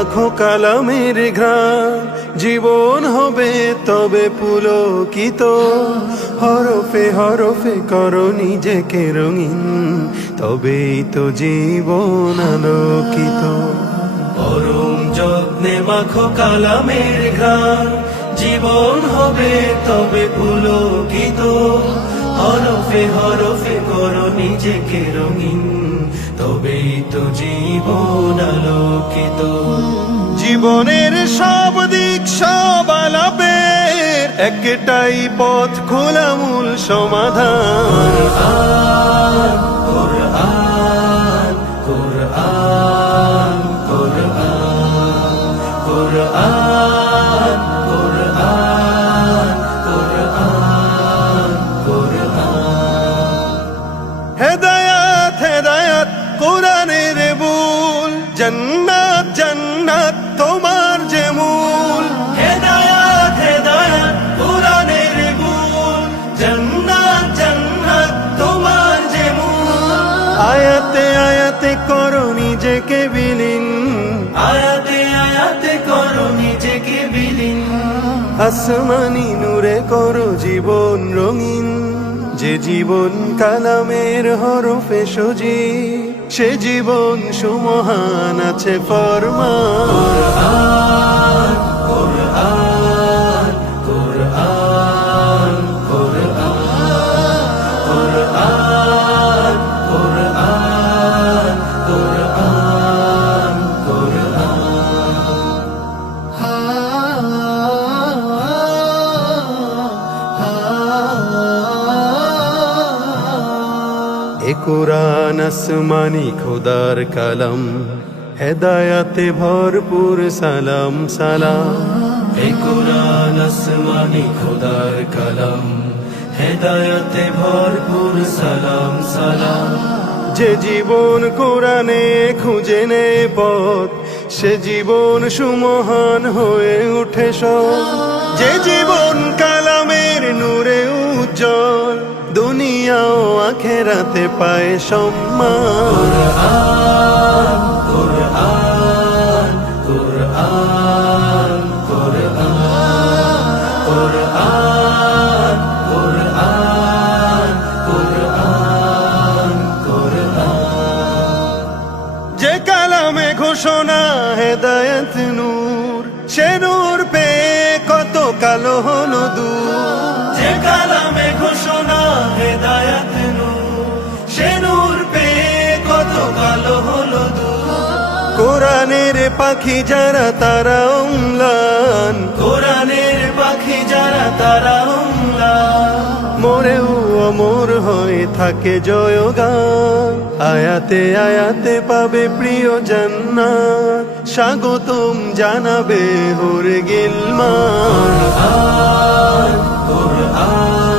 মাখো কালামের ঘ্রাণ, জীবন হবে তবে পুলকিত। হরফে হরফে করো নিজেকে রঙিন, তবেই তো জীবন আলোকিত। পরম যত্নে মাখো কালামের ঘ্রাণ, জীবন হবে তবে পুলকিত। হরফে হরফে করো নিজেকে রঙিন, তবেই তো জীবন আলোকিত। জীবনের সব দিক সব আলাপের একটাই পথ, খোলা মূল সমাধান। কোরআন কোরআন কোরআন কোরআন কোরআন কোরআন কোরআন। হেদায়াত হেদায়াত কোরআনের বুল, জান্নাত জান্নাত তোমার যে মূল। হেদায়াত হেদায়াত কোরআনের বুল, জান্নাত জান্নাত তোমার যে মূল। আয়াতে আয়াতে করো নিজেকে বিলীন, আয়াতে আয়াতে করো নিজেকে বিলীন। আসমানি নূরে করো জীবন রঙিন, যে জীবন কালামের হরফে সজীব, সে জীবন সুমহান আছে ফরমান। কোরআন কোরআন কোরআন কোরআন কোরআন কোরআন কোরআন। এ কোরআন আসমানি খোদার কালাম, হেদায়াতে ভরপুর সালাম সালাম। এ কোরআন আসমানি খোদার কালাম, হেদায়াতে ভরপুর সালাম সালাম। যে জীবন কোরআনে খুঁজে নে পথ, সে জীবন সুমহান হয়ে উঠে সৎ। যে জীবন কালামের নূরে উজ্জ্বল, দুনিয়া ও আখেরাতে পায় সম্মান। কোরআন কোরআন কোরআন কোরআন কোরআন কোরআন কোরআন। যে কালামে ঘোষণা হেদায়েত নূর, সে নূর পেয়ে কত কালো হলো দূর। যে কালামে ঘোষণা হেদায়েত নূর, সে নূর পেয়ে কত কালো হলো দূর। কোরআনের পাখি যারা তারা অম্লান, কোরআনের পাখি যারা তারা অম্লান। মোরেও অমর হয়ে থাকে জয়গান, আয়াতে আয়াতে পাবে প্রিয় জান্নাত। স্বাগতম জানাবে হোরে গিলমান। কোরআন